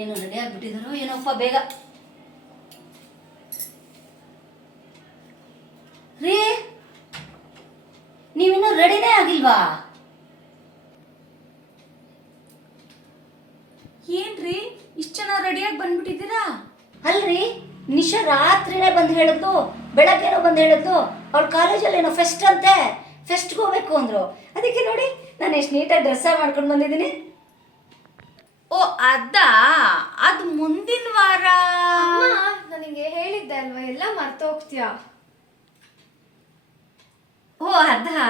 ಏನು ರೆಡಿ ಆಗಿಬಿಟ್ಟಿದ್ರು ಏನಪ್ಪ ಬೇಗ. ರೀ ನೀವಿನ್ನೂ ರೆಡಿನೇ ಆಗಿಲ್ವಾ? ಏನ್ರಿ ಇಷ್ಟು ಜನ ರೆಡಿಯಾಗಿ ಬಂದ್ಬಿಟ್ಟಿದ್ದೀರಾ? ಅಲ್ರಿ ನಿಶಾ ರಾತ್ರಿನೇ ಬಂದು ಹೇಳದ್ದು ಬೆಳಗ್ಗೆನೋ ಬಂದು ಹೇಳದ್ದು ಅವ್ಳ ಕಾಲೇಜಲ್ಲಿ ಏನೋ ಫೆಸ್ಟ್ ಅಂತೆ ಫೆಸ್ಟ್ಗೆ ಹೋಗ್ಬೇಕು ಅಂದ್ರು. ಅದಕ್ಕೆ ನೋಡಿ ನಾನು ಎಷ್ಟು ನೀಟಾಗಿ ಡ್ರೆಸ್ ಮಾಡ್ಕೊಂಡು ಬಂದಿದ್ದೀನಿ. ಓ ಅದಾ? ಅದು ಮುಂದಿನ ವಾರ. ನನಗೆ ಹೇಳಿದ್ದೆ ಅಲ್ವಾ ಎಲ್ಲ ಮರ್ತೋಗ್ತೀಯಾ? ಓ ಅದಾ.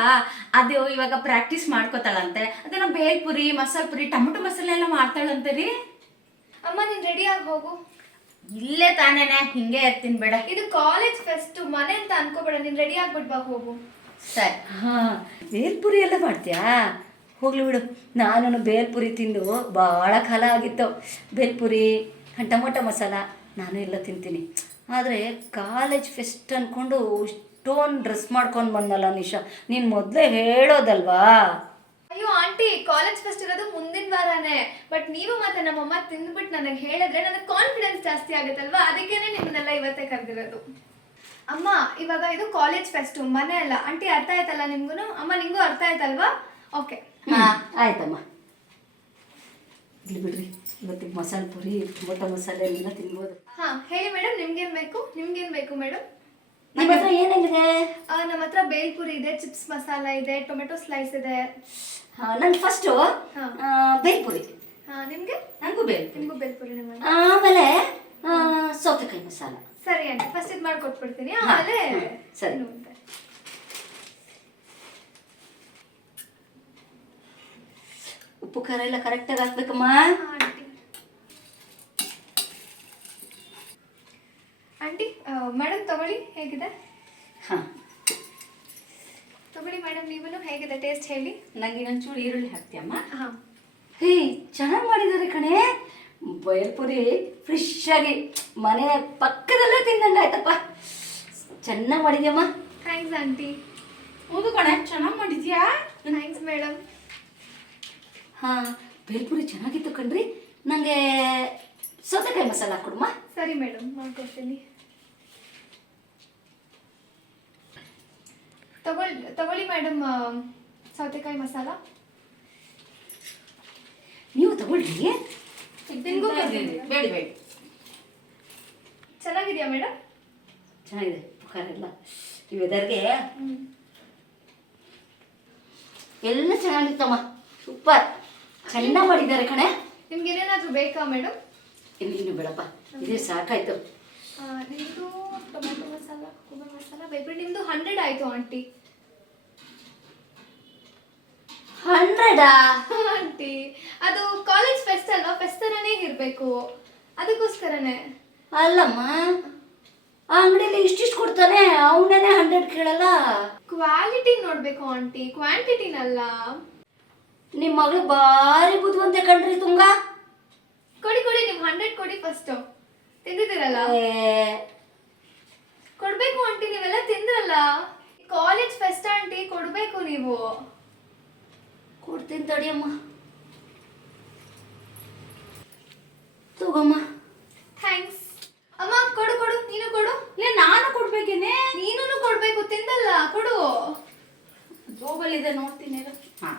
ಅದು ಇವಾಗ ಪ್ರಾಕ್ಟೀಸ್ ಮಾಡ್ಕೋತಾಳಂತೆ. ಅದೇನೋ ಬೇಲ್ಪುರಿ ಮಸಾಲ ಪುರಿ ಟೊಮೊಟೊ ಮಸಾಲೆ ಎಲ್ಲ ಮಾಡ್ತಾಳಂತೆ ರೀ. ಅಮ್ಮ ನೀನ್ ರೆಡಿ ಆಗಿ ಹೋಗು. ಇಲ್ಲೇ ತಾನೇನೆ ಹಿಂಗೆ ಇರ್ತೀನಿ ಬೇಡ. ಇದು ಕಾಲೇಜ್ ಫೆಸ್ಟ್ ಮನೆ ಅಂತ ಅನ್ಕೋಬೇಡ ನೀನ್ ರೆಡಿ ಆಗ್ಬಿಟ್ ಬಾ ಹೋಗು. ಸರಿ. ಬೇಲ್ ಪುರಿ ಎಲ್ಲ ಮಾಡ್ತೀಯಾ? ಹೋಗ್ಲಿ ಬಿಡು. ನಾನು ಬೇಲ್ಪುರಿ ತಿಂದು ಭಾಳ ಕಾಲ ಆಗಿತ್ತು. ಬೇಲ್ಪುರಿ ಟೊಮೊಟೊ ಮಸಾಲ ನಾನು ಎಲ್ಲ ತಿಂತೀನಿ. ಆದರೆ ಕಾಲೇಜ್ ಫೆಸ್ಟ್ ಅಂದ್ಕೊಂಡು ಇಷ್ಟೊಂದು ಡ್ರೆಸ್ ಮಾಡ್ಕೊಂಡು ಬಂದಲ್ಲ ನಿಶಾ. ನೀನು ಮೊದಲೇ ಹೇಳೋದಲ್ವಾ? ಅಯ್ಯೋ ಆಂಟಿ, ಕಾಲೇಜ್ ಫೆಸ್ಟ್ ಇರೋದು ಮುಂದಿನ ವಾರನೇ. ಬಟ್ ನೀವು ಮತ್ತೆ ನಮ್ಮಮ್ಮ ತಿಂದ್ಬಿಟ್ಟು ನನಗೆ ಹೇಳಿದ್ರೆ ನನಗೆ ಕಾನ್ಫಿಡೆನ್ಸ್ ಜಾಸ್ತಿ ಆಗುತ್ತಲ್ವಾ? ಅದಕ್ಕೇನೆ ನಿಮ್ಮನ್ನೆಲ್ಲ ಇವತ್ತೇ ಕರೆದಿರೋದು. ಅಮ್ಮ, ಇವಾಗ ಇದು ಕಾಲೇಜ್ ಫೆಸ್ಟು, ಮನೆ ಅಲ್ಲ. ಆಂಟಿ, ಅರ್ಥ ಆಯ್ತಲ್ಲ ನಿಮ್ಗೂ ಅಮ್ಮ ನಿಮಗೂ ಅರ್ಥ ಆಯ್ತಲ್ವಾ? ಓಕೆ ಆಯ್ತಮ್ಮ. ಇಲ್ಲಿ ಬಿಡ್ರಿ. ಇವತ್ತಿಗೆ ಮಸಾಲೆ ಪುರಿ ಟೊಮೊಟೊ ಮಸಾಲೆ ಎಲ್ಲ ತಿನ್ಬೋದು. ಹಾ ಹೇಳಿ ಮೇಡಮ್ ನಿಮ್ಗೇನ್ ಬೇಕು? ನಿಮ್ಗೇನ್ ಬೇಕು ಮೇಡಮ್? ನಿಮ್ಮ ಹತ್ರ ಏನೇನಿದೆ? ನಮ್ಮ ಹತ್ರ ಬೇಲ್ಪುರಿ ಇದೆ ಚಿಪ್ಸ್ ಮಸಾಲ ಇದೆ ಟೊಮೆಟೊ ಸ್ಲೈಸ್ ಇದೆ. ನಾನು ಫಸ್ಟು ಬೇಲ್ ಬೇಲ್ಪುರಿ ಹಾ ನಿಮ್ಗೆ? ನನಗೂ ಬೇಲ್ ನಿಮ್ಗೂ ಬೇಲ್ಪುರಿ ಆಮೇಲೆ ಸೌತೆಕಾಯಿ ಮಸಾಲ. ಸರಿ ಆಂಟಿ. ಫಸ್ಟ್ ಇದು ಮಾಡ್ಕೊಟ್ಬಿಡ್ತೀನಿ. ಆಮೇಲೆ ಸರಿ. ಇನ್ನು ಮುಂದೆ. ಉಪ್ಪು ಖಾರ ಎಲ್ಲ ಕರೆಕ್ಟಾಗಿ ಹಾಕ್ಬೇಕಮ್ಮ. ಆಂಟಿ ಮೇಡಮ್ ತಗೊಳ್ಳಿ ಹೇಗಿದೆ? ಹಾಂ. ತಗೊಳ್ಳಿ ಮೇಡಮ್ ನೀವೂ ಹೇಗಿದೆ ಟೇಸ್ಟ್ ಹೇಳಿ? ನಂಗೆ ಇನ್ನೊಂಚೂರು ಈರುಳ್ಳಿ ಹಾಕ್ತೀಯಮ್ಮ? ಹಾ. ಹೇ ಚೆನ್ನಾಗಿ ಮಾಡಿದ್ದಾರೆ ಕಣೆ. ಬಯಲ್ಪುರಿ ಫ್ರೆಶ್ ಆಗಿ ಮನೆ ಪಕ್ಕದಲ್ಲೇ ತಿಂದಂಗೆ ಆಯ್ತಪ್ಪ. ಚೆನ್ನಾಗಿ ಮಾಡಿದ್ಯಮ್ಮ. Thanks aunty. ಹೌದು ಕಣೆ ಚೆನ್ನಾಗಿ ಮಾಡಿದ್ಯಾ? ಥ್ಯಾಂಕ್ಸ್ ಮೇಡಮ್ ಹಾಂ ಬೇಲ್ಪುರಿ ಚೆನ್ನಾಗಿತ್ತು ಕಣ್ರಿ. ನನಗೆ ಸೌತೆಕಾಯಿ ಮಸಾಲ ಕೊಡುಮ? ಸರಿ ಮೇಡಮ್ ಮಾಡ್ಕೊಡ್ತೀನಿ. ತಗೊಳ್ ತಗೊಳ್ಳಿ ಮೇಡಮ್ ಸೌತೆಕಾಯಿ ಮಸಾಲ. ನೀವು ತಗೊಳ್ಳಿ. ಕೊಡ್ತೀನಿ. ಬೇಡಿ ಬೇಡಿ. ಚೆನ್ನಾಗಿದೆಯಾ ಮೇಡಮ್? ಚೆನ್ನಾಗಿದೆ ಎಲ್ಲ ಈ ವೆದರ್ಗೆ ಎಲ್ಲ ಚೆನ್ನಾಗಿತ್ತಮ್ಮ. ಸೂಪರ್ ಚೆನ್ನಾಗಿ ಮಾಡಿದ್ದಾರೆ ಕಣೆ. ನಿಮ್ಗೆ ಏನೇನಾದರೂ ಬೇಕಾ ಮೇಡಮ್? ಇನ್ನು ಬೇಡಪ್ಪ. ಇದೇ ಸಾಕಾಯ್ತು. ನಿಮ್ಮದು ಟೊಮೆಟೊ ಮಸಾಲ ಕುಬೆ ಮಸಾಲ ಬೇಕ್ರಿ. ನಿಮ್ದು ಹಂಡ್ರೆಡ್ ಆಯ್ತು ಆಂಟಿ. ಹಂಡ್ರೆಡಾ ಆಂಟಿ ಅದು ಕಾಲೇಜ್ ಫೆಸ್ಟ್ ಅಲ್ವಾ? ಫೆಸ್ಟ್ ಥರನೇ ಇರಬೇಕು. ಅದಕ್ಕೋಸ್ಕರನೇ. ಅಲ್ಲಮ್ಮ ಆ ಅಂಗಡಿಯಲ್ಲಿ ಇಷ್ಟಿಷ್ಟು ಕೊಡ್ತಾನೆ ಅವನೇ ಹಂಡ್ರೆಡ್ ಕೇಳಲ್ಲ. ಕ್ವಾಲಿಟಿ ನೋಡ್ಬೇಕು ಆಂಟಿ. ಕ್ವಾಂಟಿಟಿನಲ್ಲ ನಿಮ್ಮ ಮಗಳು ಭಾರಿ ಬುದ್ಧಿವಂತೆ ಕಣ್ರಿ ತುಂಗ. ಕೊಡಿ ಕೊಡಿ ನೀವು ಹಂಡ್ರೆಡ್ ಕೊಡಿ ಫಸ್ಟ್ ತಿಂದಿದ್ದೀರಲ್ಲ? ಏ, ಕೊಡ್ಬೇಕು ಆಂಟಿ ನೀವೆಲ್ಲ ತಿಂದ್ರಲ್ಲ? ಕಾಲೇಜ್ ಫೆಸ್ಟ್ ಆಂಟಿ ಕೊಡ್ಬೇಕು ನೀವು. ಕೊಡ್ತೀನಿ ತಡಿಯಮ್ಮ ತಗೋಮ್ಮ. ಥ್ಯಾಂಕ್ಸ್ ಅಮ್ಮ ಕೊಡು ಕೊಡು ನೀನು ಕೊಡು. ಇಲ್ಲ ನಾನು ಕೊಡ್ಬೇಕೇನೆ? ನೀನು ಕೊಡ್ಬೇಕು ತಿಂದಲ್ಲ ಕೊಡು. ಜೋಬಲ್ಲಿದೆ ನೋಡ್ತೀನಿ ಇರು. ಹಾ.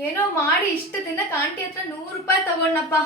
ಏನೋ ಮಾಡಿ ಇಷ್ಟು ದಿನ ಕಾಂಟಿ ಹತ್ರ ನೂರು ರೂಪಾಯಿ ತಗೊಂಡಪ್ಪ